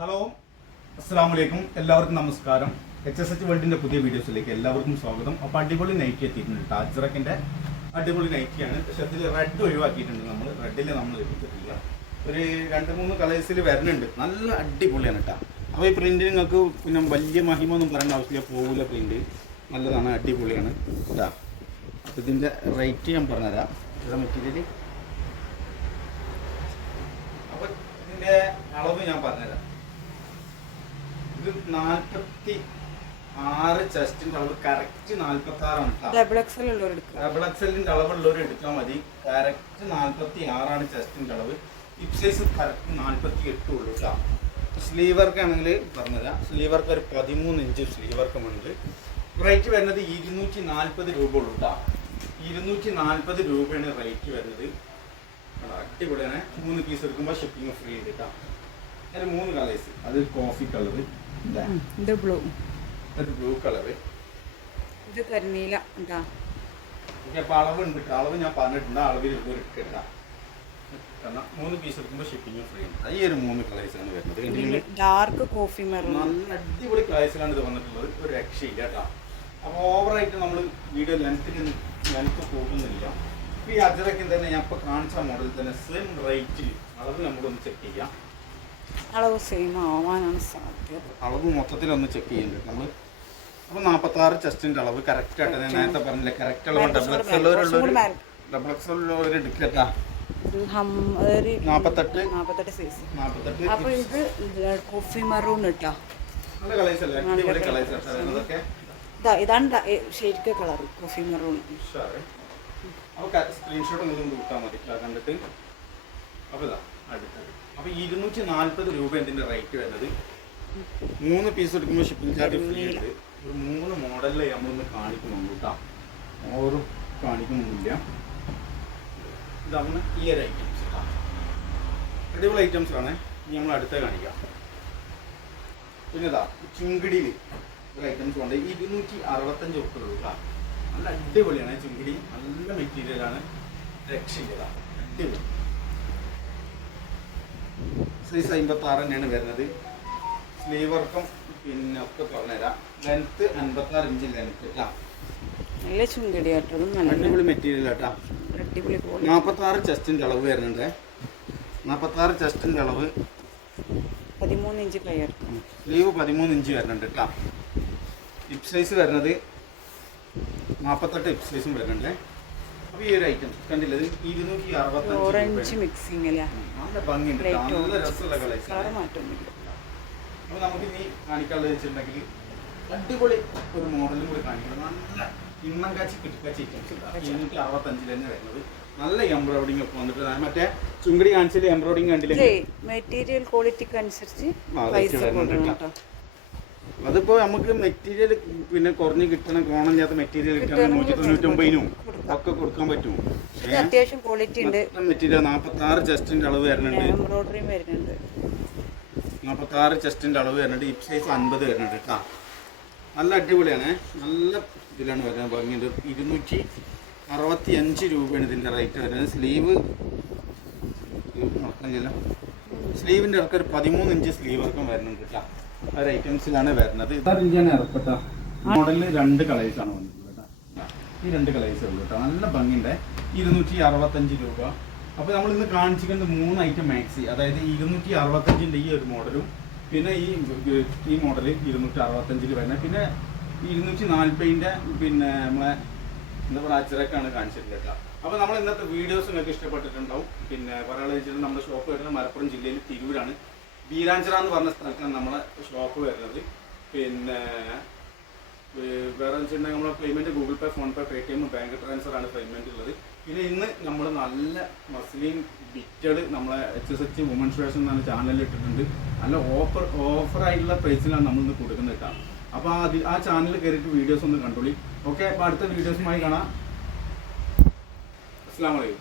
Hello അസ്സാം വലൈക്കും എല്ലാവർക്കും നമസ്കാരം. എച്ച് എസ് എച്ച് വേൾഡിന്റെ പുതിയ വീഡിയോസിലേക്ക് എല്ലാവർക്കും സ്വാഗതം. അപ്പോൾ അടിപൊളി നൈറ്റി എത്തിയിട്ടുണ്ട് ടാച്ചറക്കിന്റെ അടിപൊളി നൈറ്റിയാണ് പക്ഷെ അതിൽ റെഡ് ഒഴിവാക്കിയിട്ടുണ്ട് നമ്മൾ റെഡിൽ നമ്മൾ എടുത്തിട്ടില്ല. ഒരു രണ്ട് മൂന്ന് കളേഴ്സിൽ വരുന്നുണ്ട്. നല്ല അടിപൊളിയാണ് കേട്ടോ അപ്പോൾ ഈ പ്രിന്റ് നിങ്ങൾക്ക് പിന്നെ വലിയ മഹിമ ഒന്നും പറയേണ്ട ആവശ്യമില്ല. പോകില്ല പ്രിന്റ് നല്ലതാണ് അടിപൊളിയാണ് കേട്ടോ അപ്പോൾ ഇതിന്റെ റേറ്റ് ഞാൻ പറഞ്ഞുതരാം. ഇതാ മെറ്റീരിയൽ അപ്പോൾ ഇതിന്റെ അളവ് ഞാൻ പറഞ്ഞുതരാം. ഇത് നാൽപ്പത്തി ആറ് ചെസ്റ്റിന്റെ അളവ് കറക്റ്റ് നാൽപ്പത്തി ആറാണ് ഡബിൾ എക്സലിന്റെ അളവുള്ളവർ എടുത്താൽ മതി. കറക്റ്റ് നാൽപ്പത്തി ആറാണ് ചെസ്റ്റിന്റെ അളവ്. ഹിപ് സൈസ് കറക്റ്റ് നാൽപ്പത്തി എട്ട് ഉള്ളൂ കേട്ടോ സ്ലീവ് വർക്ക് ആണെങ്കിൽ പറഞ്ഞുതരാം. സ്ലീവർക്ക് ഒരു പതിമൂന്ന് ഇഞ്ച് സ്ലീവർക്കുമുണ്ട് റേറ്റ് വരുന്നത് ഇരുന്നൂറ്റി നാൽപ്പത് രൂപ ഉള്ളൂ കേട്ടോ ഇരുന്നൂറ്റി നാൽപ്പത് രൂപയാണ് റേറ്റ് വരുന്നത്. അടിപൊളിയാണ്. മൂന്ന് പീസ് എടുക്കുമ്പോൾ ഷിപ്പിംഗ് ഫ്രീ ഉണ്ട് കേട്ടോ അതിൽ മൂന്ന് കളേഴ്സ് അത് കോഫി കളർ ഇത്. ബ്ലൂ. ഒരു ബ്ലൂ കളറ്. ഇത് കരിനീല ഓക്കെ അപ്പോൾ അളവുണ്ട്. അളവ് ഞാൻ പറഞ്ഞിട്ടുണ്ട്. അളവിൽ എടുക്കണ്ട. കാരണം മൂന്ന് പീസ് എടുക്കുമ്പോൾ ഷിപ്പിംഗ് ഫ്രീ ആണ്. ഈ ഒരു മൂന്ന് കളേഴ്സാണ് വരുന്നത്. ഡാർക്ക് കോഫി മെറൂൺ നല്ല അടിപൊളി കളേഴ്സിലാണ് ഇത് വന്നിട്ടുള്ളത്. ഒരു രക്ഷയില്ല കേട്ടോ അപ്പോൾ ഓവറായിട്ട് നമ്മൾ വീഡിയോ ലെങ്ത്തിന് ലെങ്ത്ത് കൂട്ടുന്നില്ല. ഇപ്പോൾ ഈ അജറയ്ക്കും തന്നെ ഞാൻ ഇപ്പോൾ കാണിച്ച മോഡൽ തന്നെ സെയിം റേറ്റിൽ അളവ് നമ്മളൊന്ന് ചെക്ക് ചെയ്യാം. അളവ് സെയിം ആവാനാണ് സാധ്യത. അളവ് മൊത്തത്തിൽ ഒന്ന് ചെക്ക് ചെയ്യുന്നുണ്ട് നമ്മൾ അപ്പോൾ നാൽപ്പത്താറ് ചെസ്റ്റിന്റെ അളവ് കറക്റ്റ് ആയിട്ട് ഞാൻ നേരത്തെ പറഞ്ഞില്ലേ? കറക്റ്റ് അളവ് ഡബിൾ എക്സ് ഡബിൾ എക്സ് ഉള്ളവർ ഒരു നാൽപ്പത്തെട്ട് നാൽപ്പത്തെട്ട് സൈസ് നാൽപ്പത്തെട്ട് അപ്പോൾ ഇത് കോഫി മെറൂൺ കേട്ടോ നല്ല കളേഴ്സ് അല്ലേ? അടിപൊളി കളേഴ്സ് അതൊക്കെ. ഇതാ ഇതാണ് ഡ- ശരിക്കും കളർ കോഫി മെറൂൺ സ്ക്രീൻഷോട്ട് നിങ്ങൾ വിട്ടാൽ മതി. കണ്ടിട്ട്. അപ്പോൾ ഇതാ അടുത്തത്. അപ്പോൾ ഇരുന്നൂറ്റി നാൽപ്പത് രൂപ ഇതിന്റെ റേറ്റ് വരുന്നത്? മൂന്ന് പീസ് എടുക്കുമ്പോൾ ഷിപ്പിംഗ് ചാർജ് ഫ്രീ ഉണ്ട്. ഒരു മൂന്ന് മോഡലിൽ നമ്മളൊന്ന് കാണിക്കുന്നുണ്ട് കേട്ടോ ഓറും കാണിക്കുന്നില്ല ഇതാണ് ഈ ഒരു ഐറ്റംസ് അടിപൊളി ഐറ്റംസ് ആണ്. ഇനി നമ്മൾ അടുത്ത കാണിക്കാം. പിന്നെ ഇതാ ചുങ്കിടിയിൽ ഒരു ഐറ്റംസ് ഉണ്ട്. ഇരുന്നൂറ്റി അറുപത്തഞ്ച് ഉപ്പ് നല്ല അടിപൊളിയാണ്. ചുങ്കിടി നല്ല മെറ്റീരിയലാണ് രക്ഷയില്ല. അടിപൊളി. സൈസ് അമ്പത്തി ആറ് തന്നെയാണ് വരുന്നത്. സ്ലീവ് വർക്കും പിന്നെ ഒക്കെ പറഞ്ഞുതരാം. ലെങ്ത്ത് അൻപത്തി ആറ് ഇഞ്ച് ലെങ്ത്ത് കേട്ടോ നല്ല ചുങ്കടി അടിപൊളി മെറ്റീരിയൽ കേട്ടോ അടിപൊളി നാൽപ്പത്തി ആറ് ചെസ്റ്റിന്റെ അളവ് വരുന്നുണ്ട്. നാൽപ്പത്തി ആറ് ചെസ്റ്റിന്റെ അളവ്. പതിമൂന്ന് ഇഞ്ച് കയർ സ്ലീവ് പതിമൂന്ന് ഇഞ്ച് വരുന്നുണ്ട് കേട്ടോ ഹിപ്പ് സൈസ് വരുന്നത് നാൽപ്പത്തെട്ട് ഹിപ്പ് സൈസും വരുന്നുണ്ട്. ഈ ഒരു ഐറ്റം കണ്ടില്ല? ഇത് ഇരുന്നൂറ്റി അറുപത്തഞ്ച് ഓറഞ്ച്. മിക്സിംഗ് നല്ല ഭംഗിയുണ്ട് നല്ല രസമുള്ള നമുക്ക് ഇനി കാണിക്കാനുള്ളത് വെച്ചിട്ടുണ്ടെങ്കിൽ അടിപൊളി ഒരു മോഡലും കൂടി കാണിക്കണം. നല്ല ഇണ്ണം കാച്ചി കിട്ടിക്കാച്ചി ഐറ്റംസ് ഇരുന്നൂറ്റി അറുപത്തഞ്ചിൽ തന്നെ വരുന്നത്. നല്ല എംബ്രോയിഡിംഗ് ഒക്കെ വന്നിട്ട് മറ്റേ ചുങ്കടി കാണിച്ചത് എംബ്രോയിഡിംഗ് കണ്ടില്ലേ? മെറ്റീരിയൽ ക്വാളിറ്റിക്ക് അനുസരിച്ച് അതിപ്പോ നമുക്ക് മെറ്റീരിയൽ പിന്നെ കുറഞ്ഞു കിട്ടണം കോണം ചെയ്യാത്ത മെറ്റീരിയൽ കിട്ടണം. നൂറ്റി തൊണ്ണൂറ്റൊമ്പതിനും. ഒക്കെ കൊടുക്കാൻ പറ്റും ഇത് അത്യാവശ്യം ക്വാളിറ്റി ഉണ്ട്. മെറ്റീരിയൽ നാൽപ്പത്തി ആറ് ചെസ്റ്റിന്റെ അളവ് വരുന്നുണ്ട്. എംബ്രോയിഡറിയും വരുന്നുണ്ട്. നാൽപ്പത്തി ആറ് ചെസ്റ്റിന്റെ അളവ് വരുന്നുണ്ട്. ഹിപ്പ് സൈസ് അൻപത് വരുന്നുണ്ട് കേട്ടോ നല്ല അടിപൊളിയാണ്. നല്ല ഇതിലാണ് വരുന്നത് ഭംഗിയുണ്ട് ഇരുന്നൂറ്റി അറുപത്തി അഞ്ച് രൂപയാണ് ഇതിന്റെ റേറ്റ് വരുന്നത്. സ്ലീവ് നടക്കുന്നില്ല സ്ലീവിന്റെ ഇറക്കം ഒരു പതിമൂന്ന് ഇഞ്ച് സ്ലീവ് ഇറക്കം വരുന്നുണ്ട് കേട്ടോ ആ ഒരു ഐറ്റംസിലാണ് വരുന്നത്. ഇതാണ് ഇറക്കട്ടോ മോഡലിൽ രണ്ട് കളേഴ്സാണ് വന്നത്. ഈ രണ്ട് കളേഴ്സേ ഉള്ളൂ കേട്ടോ. നല്ല ഭംഗിയുണ്ട്. ഇരുന്നൂറ്റി അറുപത്തഞ്ച് രൂപ. അപ്പോൾ നമ്മൾ ഇന്ന് കാണിച്ചിരിക്കുന്നത് മൂന്ന് ഐറ്റം മാക്സി അതായത് ഇരുന്നൂറ്റി അറുപത്തഞ്ചിന്റെ ഈ ഒരു മോഡലും പിന്നെ ഈ ഈ മോഡൽ ഇരുന്നൂറ്റി അറുപത്തഞ്ചിൽ വരുന്നത്. പിന്നെ ഇരുന്നൂറ്റി നാൽപ്പതിന്റെ പിന്നെ നമ്മളെ എന്താ പറയുക അച്ചരക്കാണ് കാണിച്ചിട്ടുള്ളത് കേട്ടോ. അപ്പോൾ നമ്മൾ ഇന്നത്തെ വീഡിയോസ് നിങ്ങൾക്ക് ഇഷ്ടപ്പെട്ടിട്ടുണ്ടാവും. പിന്നെ പറയാനുള്ള വെച്ചാൽ നമ്മുടെ ഷോപ്പ് വരുന്നത് മലപ്പുറം ജില്ലയിൽ തിരൂരാണ്. ബീരാഞ്ചിറ എന്ന് പറഞ്ഞ സ്ഥലത്താണ് നമ്മളെ ഷോപ്പ് വരുന്നത്. പിന്നെ വേറെ വെച്ചിട്ടുണ്ടെങ്കിൽ നമ്മളെ payment Google Pay PhonePe Paytm bank transfer ആണ് പേയ്മെന്റ് ഉള്ളത്. പിന്നെ ഇന്ന് നമ്മൾ നല്ല മസ്ലിം ബിറ്റഡ് നമ്മളെ H S H women's fashion എന്ന ചാനലിൽ ഇട്ടിട്ടുണ്ട്. നല്ല ഓഫർ ഓഫർ ആയിട്ടുള്ള പ്രൈസിലാണ് നമ്മൾ ഇന്ന് കൊടുക്കുന്നത് കേട്ടോ. അപ്പോൾ ആ ആ ചാനൽ കയറിയിട്ട് വീഡിയോസ് ഒന്ന് കണ്ടോളി. ഓക്കെ അപ്പോൾ അടുത്ത വീഡിയോസുമായി കാണാം. അസ്സാം വലൈക്കും